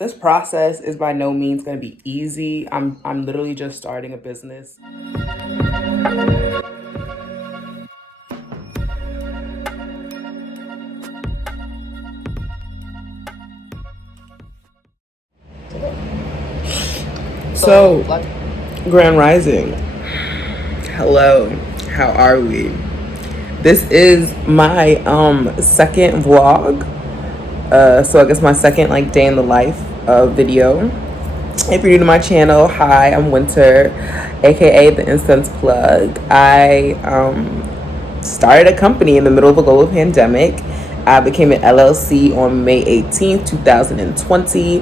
This process is by no means going to be easy. I'm literally just starting a business. So, Grand Rising. Hello. How are we? This is my second vlog. So I guess my second like day in the life video. If you're new to my channel, hi, I'm Winter, aka the Incense Plug. I started a company in the middle of a global pandemic. I became an LLC on May 18th, 2020.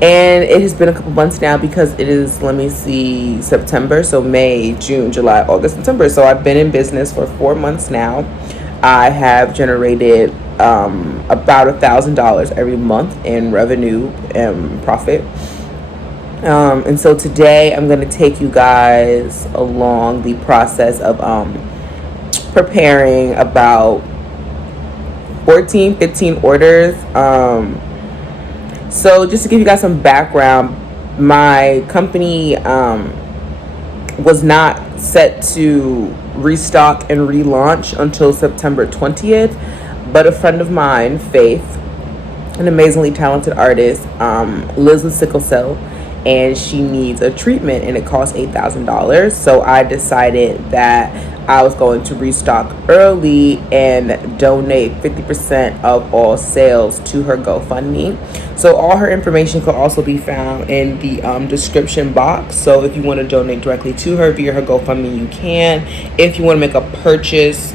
And it has been a couple months now because it is, let me see, September. So May, June, July, August, September. So I've been in business for 4 months now. I have generated about $1,000 every month in revenue and profit. And so today I'm going to take you guys along the process of preparing about 15 orders. So just to give you guys some background, my company was not set to restock and relaunch until September 20th, but a friend of mine, Faith, an amazingly talented artist, lives with sickle cell, and she needs a treatment, and it costs $8,000. So I decided that I was going to restock early and donate 50% of all sales to her GoFundMe. So all her information could also be found in the description box. So if you want to donate directly to her via her GoFundMe, you can. If you want to make a purchase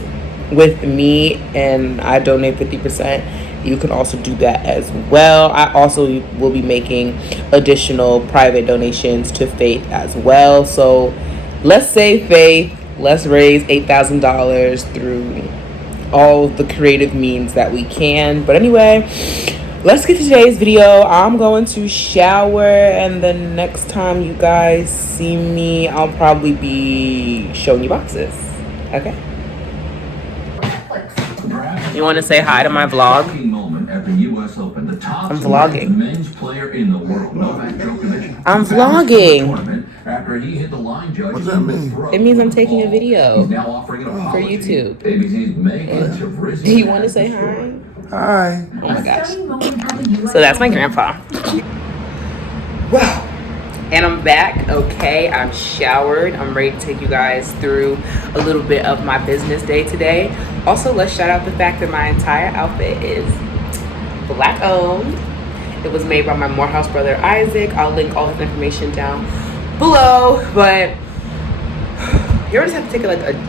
with me and I donate 50%, you can also do that as well. I also will be making additional private donations to Faith as well. So let's save Faith. Let's raise $8,000 through all the creative means that we can. But anyway, let's get to today's video. I'm going to shower, and the next time you guys see me, I'll probably be showing you boxes. Okay? You want to say hi to my vlog? I'm vlogging. I'm vlogging. What does that mean? It means I'm taking a video for YouTube. Do you want to say hi? Hi. Oh my gosh. So that's my grandpa. Wow. And I'm back. Okay, I'm showered. I'm ready to take you guys through a little bit of my business day today. Also, let's shout out the fact that my entire outfit is Black owned. It was made by my Morehouse brother Isaac. I'll link all his information down below. But you ever just have to take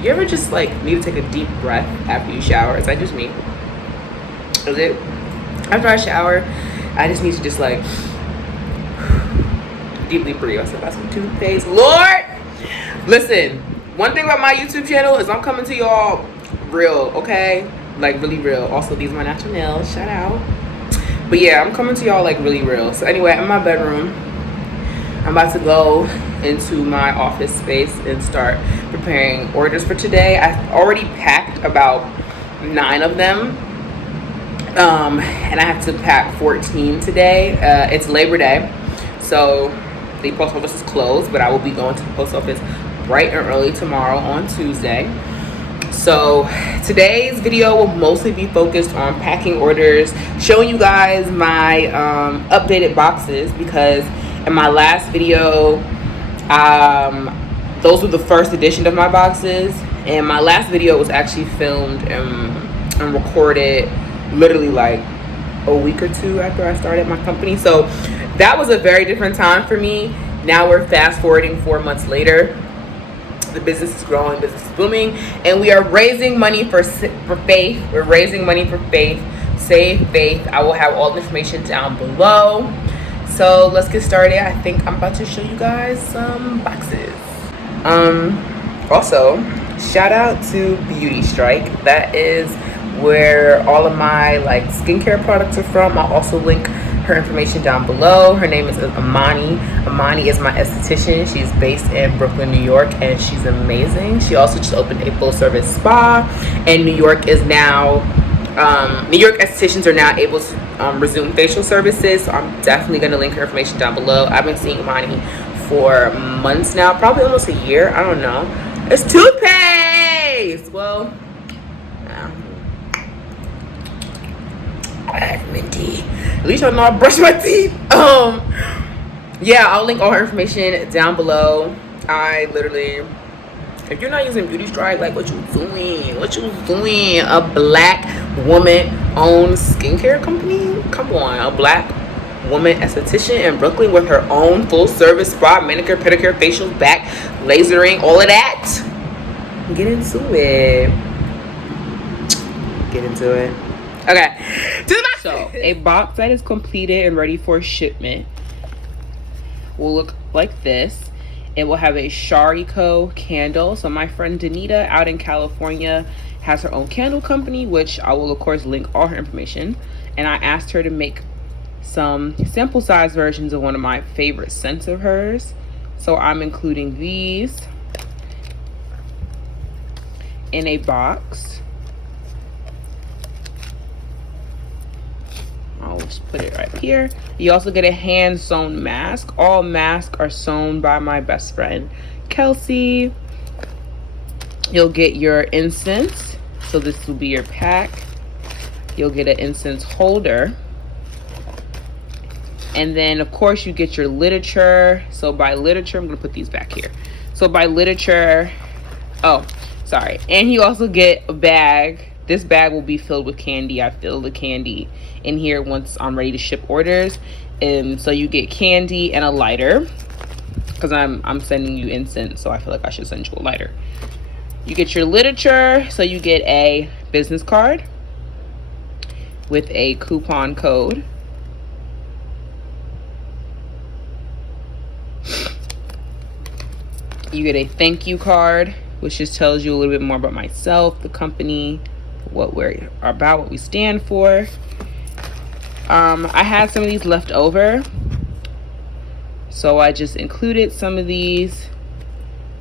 you ever just need to take a deep breath after you shower? Is that just me? Is it? After I shower, I just need to just deeply breathe. I said, that's some toothpaste. Lord! Listen, one thing about my YouTube channel is I'm coming to y'all real, okay? Like really real. Also, these are my natural nails. Shout out. But yeah, I'm coming to y'all really real. So anyway, I'm in my bedroom. I'm about to go into my office space and start preparing orders for today. I've already packed about 9 of them. And I have to pack 14 today. It's Labor Day. So the post office is closed, but I will be going to the post office bright and early tomorrow on Tuesday. So today's video will mostly be focused on packing orders, showing you guys my updated boxes, because in my last video, those were the first edition of my boxes, and my last video was actually filmed and recorded literally a week or 2 after I started my company. So that was a very different time for me. Now we're fast forwarding 4 months later. The business is growing, business is booming, and we are raising money for Faith. We're raising money for Faith. Save Faith. I will have all the information down below. So let's get started. I think I'm about to show you guys some boxes. Also, shout out to Beauty Strike. That is where all of my skincare products are from. I'll also link her information down below. Her name is Amani. Amani is my esthetician. She's based in Brooklyn, New York, and she's amazing. She also just opened a full service spa, and New York is now New York estheticians are now able to resume facial services. So I'm definitely going to link her information down below. I've been seeing Imani for months now, probably almost a year. I don't know. It's toothpaste. Well, minty. At least I know I brush my teeth. Yeah, I'll link all her information down below. I literally, if you're not using Beauty Strike, like, what you doing? What you doing? A black woman-owned skincare company? Come on, a black woman esthetician in Brooklyn with her own full-service spa, manicure, pedicure, facials, back, lasering, all of that. Get into it. Get into it. Okay. So, a box that is completed and ready for shipment will look like this. It will have a Shariko candle. So my friend Danita out in California has her own candle company, which I will of course link all her information. And I asked her to make some sample size versions of one of my favorite scents of hers. So I'm including these in a box. I'll just put it right here. You also get a hand sewn mask. All masks are sewn by my best friend Kelsey. You'll get your incense. So this will be your pack. You'll get an incense holder. And then of course you get your literature. So by literature, I'm gonna put these back here. So by literature, oh, sorry. And you also get a bag. This bag will be filled with candy. I fill the candy in here once I'm ready to ship orders. And so you get candy and a lighter, because I'm sending you incense, so I feel like I should send you a lighter. You get your literature, so you get a business card with a coupon code. You get a thank you card, which just tells you a little bit more about myself, the company, what we're about, what we stand for. I had some of these left over, so I just included some of these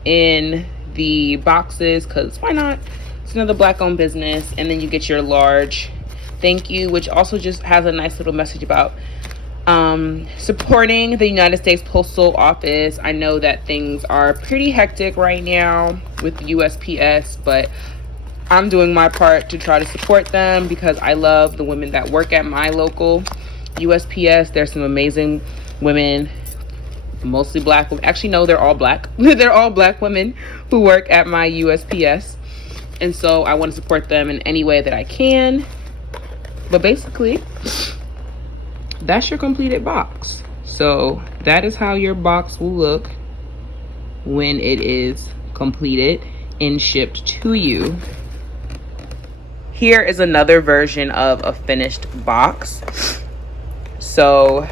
in the boxes, because why not? It's another black owned business. And then you get your large thank you, which also just has a nice little message about supporting the United States Postal Office. I know that things are pretty hectic right now with USPS, but I'm doing my part to try to support them because I love the women that work at my local USPS. There's some amazing women, mostly black women. Actually, no, they're all black. They're all black women who work at my USPS. And so I want to support them in any way that I can. But basically, that's your completed box. So that is how your box will look when it is completed and shipped to you. Here is another version of a finished box. So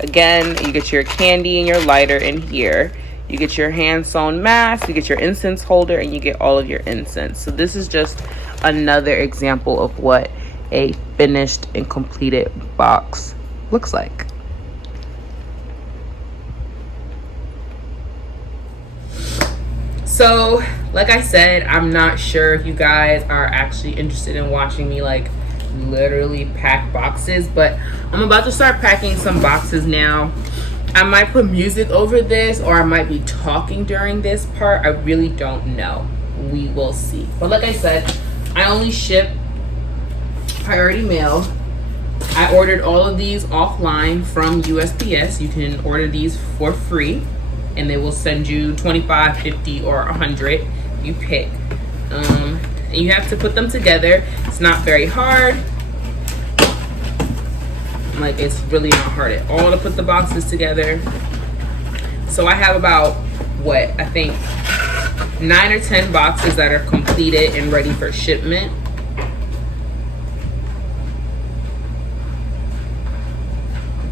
again, you get your candy and your lighter in here. You get your hand sewn mask, you get your incense holder, and you get all of your incense. So this is just another example of what a finished and completed box looks like. So like I said, I'm not sure if you guys are actually interested in watching me like literally pack boxes, but I'm about to start packing some boxes now. I might put music over this, or I might be talking during this part. I really don't know. We will see. But like I said, I only ship priority mail. I ordered all of these offline from USPS. You can order these for free, and they will send you 25, 50, or 100. You pick. And you have to put them together. It's not very hard. Like, it's really not hard at all to put the boxes together. So I have about, what, I think 9 or 10 boxes that are completed and ready for shipment.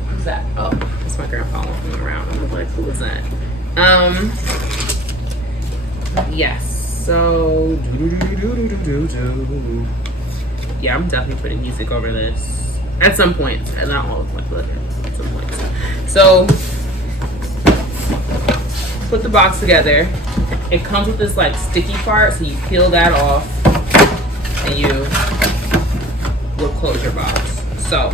Who's that? Oh, that's my grandpa walking around. I was like, who is that? Yes, so yeah, I'm definitely putting music over this at some point, not all of my but at some point. So put the box together. It comes with this like sticky part, so you peel that off and you will close your box. So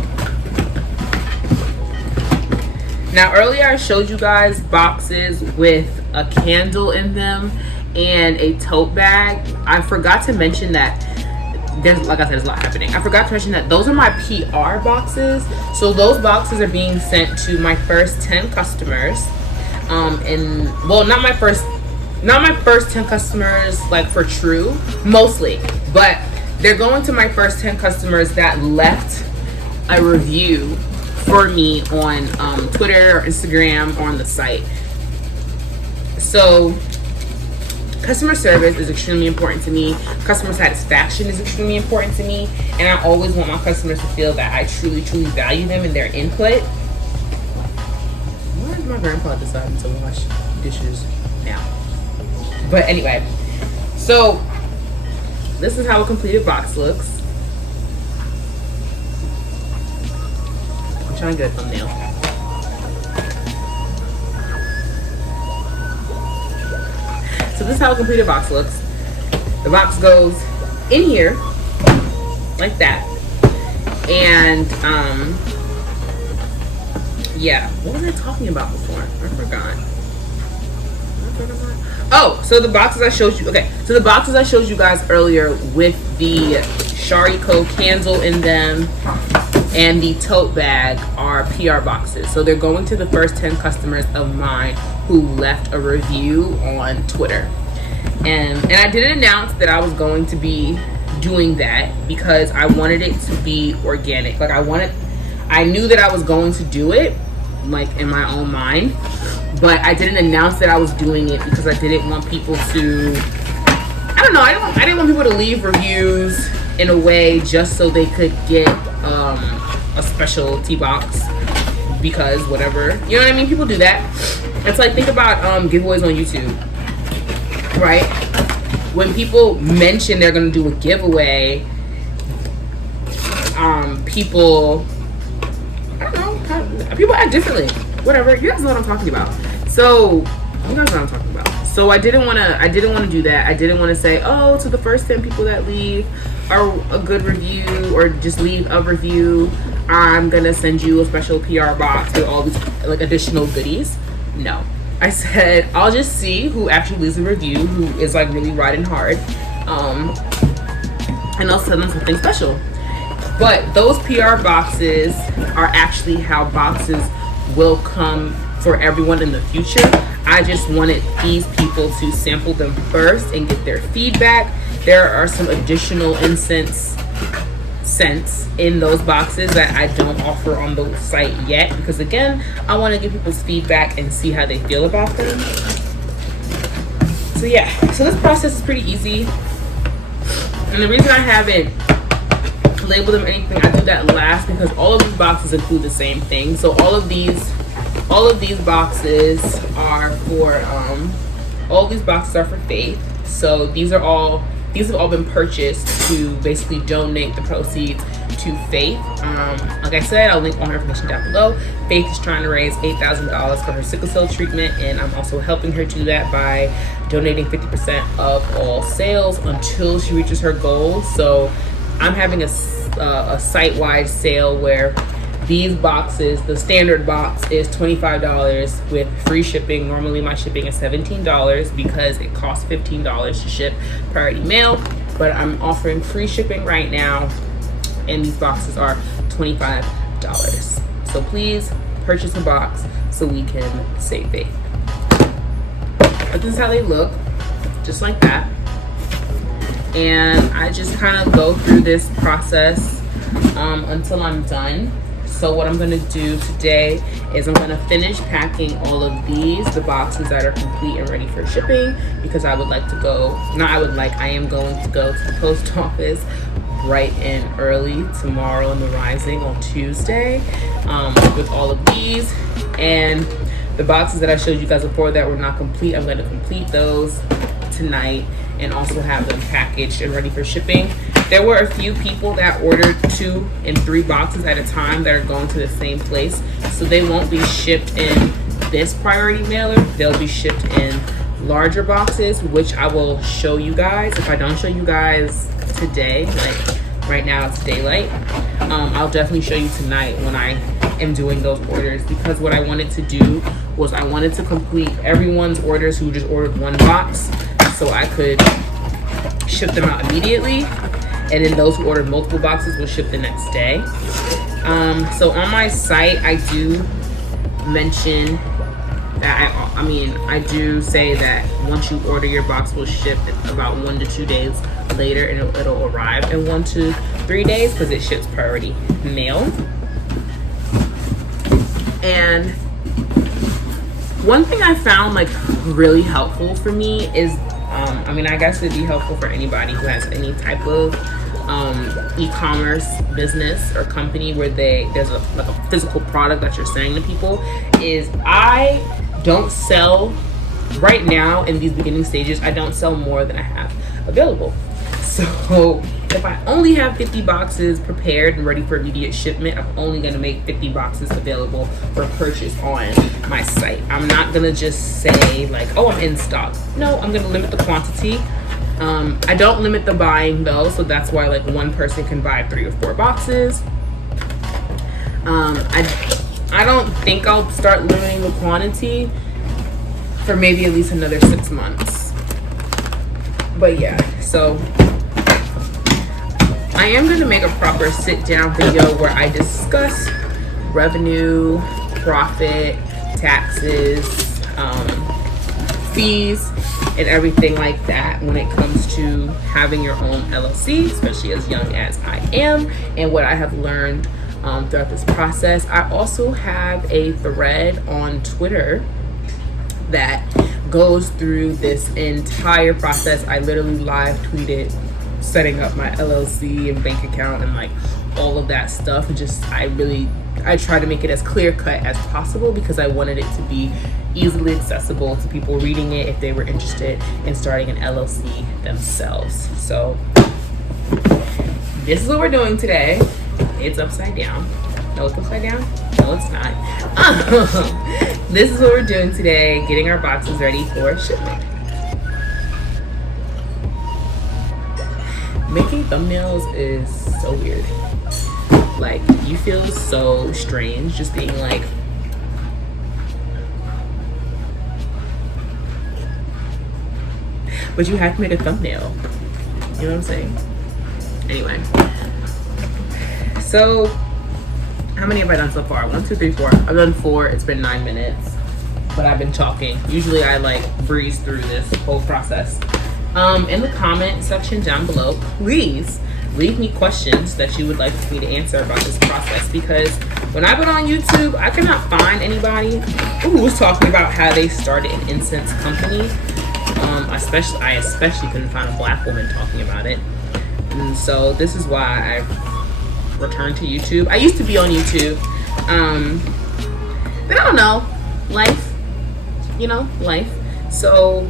Now earlier I showed you guys boxes with a candle in them and a tote bag. I forgot to mention that there's, like I said, there's a lot happening. I forgot to mention that those are my PR boxes. So those boxes are being sent to my first 10 customers. And well, not my first 10 customers like for true, mostly, but they're going to my first 10 customers that left a review for me on Twitter or Instagram or on the site. So customer service is extremely important to me. Customer satisfaction is extremely important to me. And I always want my customers to feel that I truly, truly value them and their input. Why is my grandpa deciding to wash dishes now? But anyway, so this is how a completed box looks. I'm trying to get a thumbnail. So this is how a completed box looks. The box goes in here like that. And yeah, what was I talking about before? I forgot. Oh, so the boxes I showed you. Okay, so the boxes I showed you guys earlier with the Shariko candle in them and the tote bag are PR boxes. So they're going to the first 10 customers of mine who left a review on Twitter. And I didn't announce that I was going to be doing that because I wanted it to be organic. Like I knew that I was going to do it, like in my own mind, but I didn't announce that I was doing it because I didn't want people to, I don't know, I didn't want people to leave reviews in a way just so they could get a specialty box because whatever, you know what I mean? People do that. It's like, think about giveaways on YouTube, right? When people mention they're gonna do a giveaway, people, I don't know, people act differently. Whatever, you guys know what I'm talking about. So you guys know what I'm talking about. So I didn't want to do that. I didn't want to say, oh, to the first 10 people that leave a good review or just leave a review, I'm gonna send you a special PR box with all these like additional goodies. No, I said I'll just see who actually leaves a review, who is like really riding hard, and I'll send them something special. But those PR boxes are actually how boxes will come for everyone in the future. I just wanted these people to sample them first and get their feedback. There are some additional incense scents in those boxes that I don't offer on the site yet because again, I want to get people's feedback and see how they feel about them. So yeah, so this process is pretty easy. And the reason I haven't labeled them anything, I do that last because all of these boxes include the same thing. So all of these boxes are for Faith. So these have all been purchased to basically donate the proceeds to Faith. Like I said, I'll link all her information down below. Faith is trying to raise $8,000 for her sickle cell treatment, and I'm also helping her do that by donating 50% of all sales until she reaches her goal. So I'm having a site-wide sale where these boxes, the standard box is $25 with free shipping. Normally my shipping is $17 because it costs $15 to ship priority mail, but I'm offering free shipping right now, and these boxes are $25. So please purchase a box so we can save Faith. But this is how they look, just like that. And I just kind of go through this process until I'm done. So what I'm gonna do today is I'm gonna finish packing all of the boxes that are complete and ready for shipping, because I am going to go to the post office bright and early tomorrow in the rising on Tuesday with all of these. And the boxes that I showed you guys before that were not complete, I'm gonna complete those tonight and also have them packaged and ready for shipping. There were a few people that ordered 2 and 3 boxes at a time that are going to the same place, so they won't be shipped in this priority mailer. They'll be shipped in larger boxes, which I will show you guys. If I don't show you guys today, like right now it's daylight, I'll definitely show you tonight when I am doing those orders, because what I wanted to do was I wanted to complete everyone's orders who just ordered one box, so I could ship them out immediately, and then those who ordered multiple boxes will ship the next day. So on my site, I do mention that I do say that once you order, your box will ship about 1 to 2 days later, and it'll arrive in 1 to 3 days because it ships priority mail. And one thing I found like really helpful for me is, I guess it'd be helpful for anybody who has any type of e-commerce business or company where there's a physical product that you're selling to people, is I don't sell right now in these beginning stages. I don't sell more than I have available. So if I only have 50 boxes prepared and ready for immediate shipment, I'm only going to make 50 boxes available for purchase on my site. I'm not going to just say like, oh, I'm in stock. No, I'm going to limit the quantity. I don't limit the buying though, so that's why like one person can buy 3 or 4 boxes. I don't think I'll start limiting the quantity for maybe at least another 6 months. But yeah, so I am going to make a proper sit down video where I discuss revenue, profit, taxes, fees, and everything like that when it comes to having your own LLC, especially as young as I am, and what I have learned throughout this process. I also have a thread on Twitter that goes through this entire process. I literally live tweeted setting up my LLC and bank account and like all of that stuff. I try to make it as clear cut as possible because I wanted it to be easily accessible to people reading it if they were interested in starting an LLC themselves. So this is what we're doing today. It's upside down. No, it's upside down? No, it's not. This is what we're doing today, getting our boxes ready for shipment. Making thumbnails is so weird. Like, you feel so strange just being like, but you have to make a thumbnail. You know what I'm saying? Anyway. So, how many have I done so far? 1, 2, 3, 4. I've done 4. It's been 9 minutes. But I've been talking. Usually I like breeze through this whole process. In the comment section down below, please leave me questions that you would like me to answer about this process, because when I've been on YouTube, I cannot find anybody who was talking about how they started an incense company. I especially couldn't find a black woman talking about it. And so this is why I've returned to YouTube. I used to be on YouTube. But I don't know. Life. So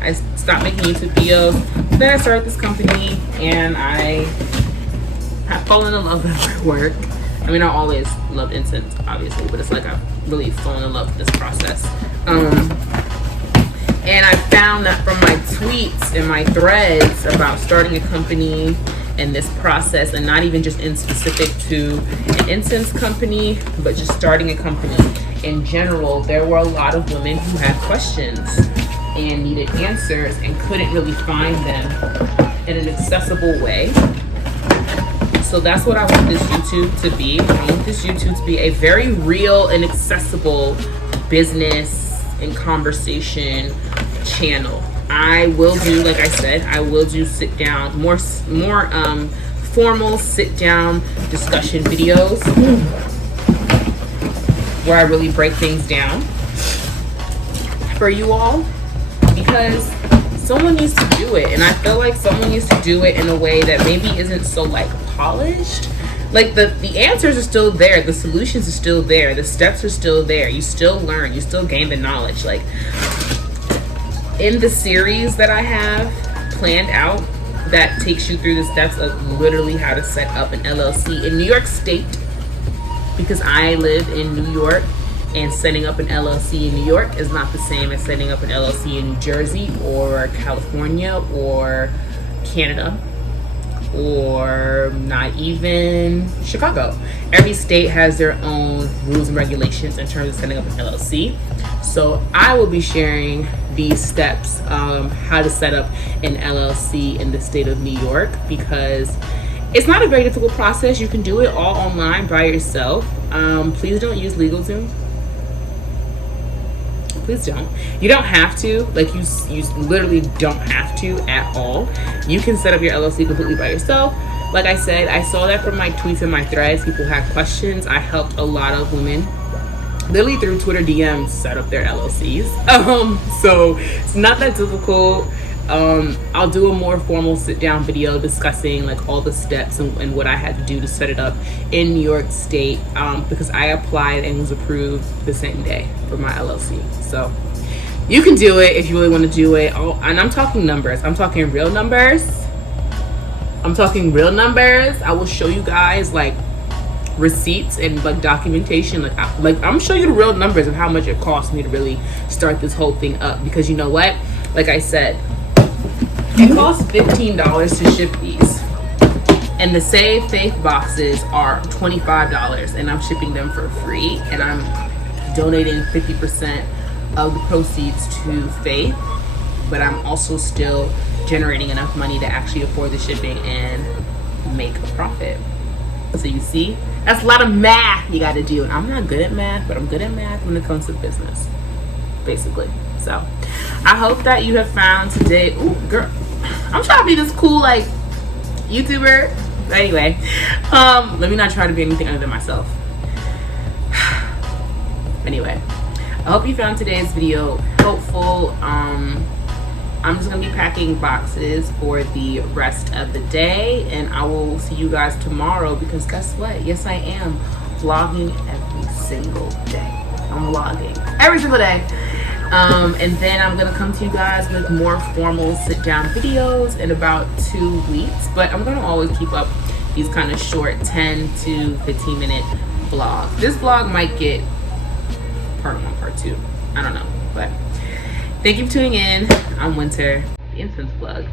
I stopped making YouTube videos. Then I started this company, and I have fallen in love with my work. I mean, I always loved incense, obviously, but it's like I've really fallen in love with this process. And I found that from my tweets and my threads about starting a company and this process, and not even just in specific to an incense company, but just starting a company in general, there were a lot of women who had questions and needed answers and couldn't really find them in an accessible way. So that's what I want this YouTube to be. I want this YouTube to be a very real and accessible business and conversation channel. I will do, like I said, I will do sit down, more formal sit down discussion videos where I really break things down for you all, because someone needs to do it, and I feel like someone needs to do it in a way that maybe isn't so like polished. Like the answers are still there, the solutions are still there, the steps are still there, you still learn, you still gain the knowledge. Like in the series that I have planned out that takes you through the steps of literally how to set up an LLC in New York State, because I live in New York, and setting up an LLC in New York is not the same as setting up an LLC in New Jersey or California or Canada or not even Chicago. Every state has their own rules and regulations in terms of setting up an LLC. So I will be sharing these steps, how to set up an LLC in the state of New York, because it's not a very difficult process. You can do it all online by yourself. Please don't use LegalZoom. Please don't. You don't have to. Like, you literally don't have to at all. You can set up your LLC completely by yourself. Like I said, I saw that from my tweets and my threads. People had questions. I helped a lot of women literally through Twitter DMs set up their LLCs. So it's not that difficult. I'll do a more formal sit down video discussing like all the steps and what I had to do to set it up in New York State, because I applied and was approved the same day for my LLC. So you can do it if you really want to do it. And I'm talking numbers. I'm talking real numbers. I will show you guys like receipts and like documentation. Like I'm gonna show you the real numbers of how much it cost me to really start this whole thing up, because you know what? Like I said, it costs $15 to ship these, and the Save Faith boxes are $25, and I'm shipping them for free, and I'm donating 50% of the proceeds to Faith, but I'm also still generating enough money to actually afford the shipping and make a profit. So you see, that's a lot of math you got to do, and I'm not good at math, but I'm good at math when it comes to business, basically. So I hope that you have found today. Ooh, girl, I'm trying to be this cool like YouTuber. But anyway, let me not try to be anything other than myself. Anyway, I hope you found today's video helpful. I'm just gonna be packing boxes for the rest of the day, and I will see you guys tomorrow, because guess what? Yes, I am vlogging every single day. I'm vlogging every single day. And then I'm gonna come to you guys with more formal sit down videos in about 2 weeks, but I'm gonna always keep up these kind of short 10 to 15 minute vlogs. This vlog might get part 1, part 2, I don't know, but thank you for tuning in. I'm Winter, the Incense Plug.